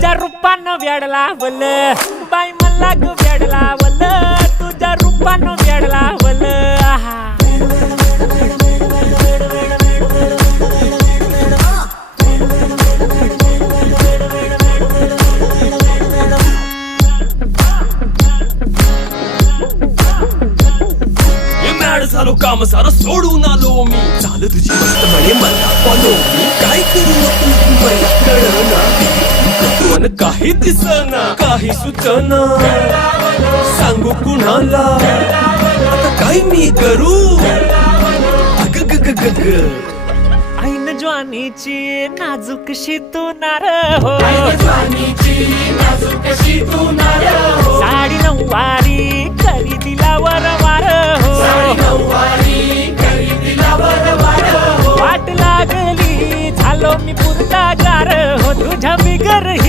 तुझ्या रूपानं वेड लावल बाई मला ग वेड लावल तुझ्या रूपानं वेड लावल आहा झालो काम सारं सोडून आलो मी चाल तुझी मस्त म्हणे मला फॉलो मी काय करू नको मला कळना मन काही दिसना काही सुचना सांगू कुणाला आता काय मी करू अग ग ग ग ग ऐन ज्वानीची नाजूकशी तू नार हो साडी नऊवारी करी दिला वरवार हो वाट लागली झालो मी पुरता गार हो तुझ्या बिगर ही